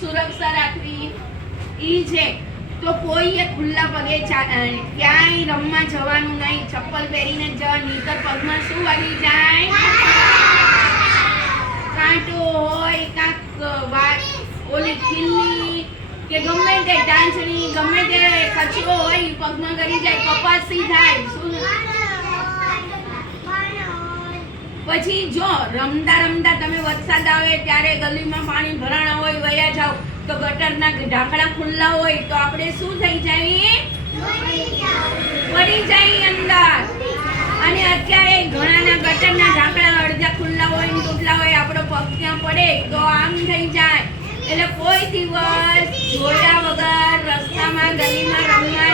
સુરક્ષા રાખવી ઈ છે. તો કોઈએ ખુલ્લા પગે ક્યાંય રમવા જવાનું નહીં. ચપ્પલ પહેરીને જ નહીતર પગમાં શું વાગી જાય? કાંટો હોય, કાંક ઓલી ખીલ્લી કે ગમે તે ટાંચણી, ગમે તે કચરો હોય પગમાં ગળી જાય, કપાસી થાય. શું પછી જો રમતા રમતા તમે વરસાદ આવે ત્યારે ગલીમાં પાણી ભરાણા હોય, વયા જાવ તો ગટરના ઢાંકણા ખુલ્લા હોય તો આપણે શું થઈ જાય? પડી જાય અંદર. અને અત્યારે ઘણાના ગટરના ઢાંકણા અડધા ખુલ્લા હોય ને તૂટલા હોય, આપણો પગ ત્યાં પડે તો આમ થઈ જાય. એટલે કોઈ દિવસ જોયા વગર રસ્તામાં ગલીમાં રમવા